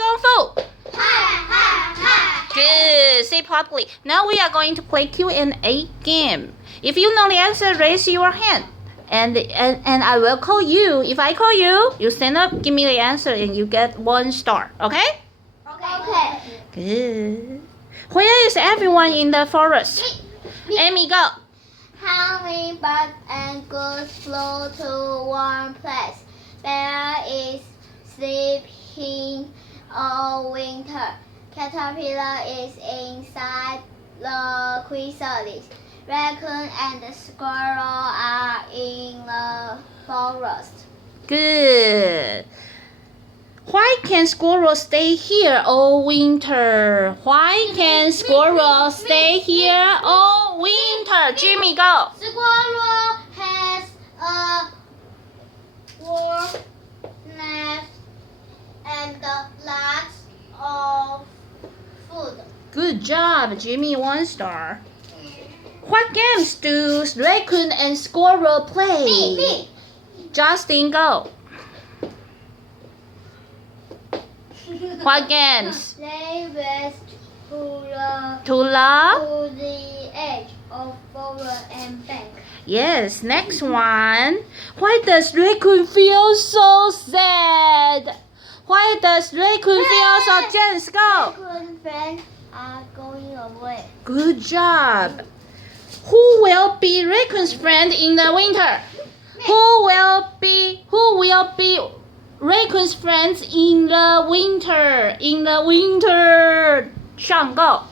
Kung Fu. Good. Say properly. Now we are going to play Q&A game. If you know the answer, raise your hand. And I will call you. If I call you, you stand up, give me the answer, and you get 1 star. Okay? Okay. Good. Where is everyone in the forest? Amy, go. How many birds and goose flew to one place? Bear is sleeping all winter. Caterpillar is inside the chrysalis. Raccoon and squirrel are in the forest. Good. Why can squirrels stay here all winter? Why can squirrels stay here all winter? Jimmy, go. Squirrel has a warm nest and lots of food. Good job, Jimmy. 1 star. What games do raccoon and squirrel play? Me. Justin, go. What games? They race to To the edge of forest and bank. Yes, next one. Why does raccoon feel so sad? Why does raccoon feel so tense? Go. Raccoon friends are going away. Good job. Who will be raccoon's friend in the winter? Who will be raccoon's friends in the winter? In the winter. Sean, go.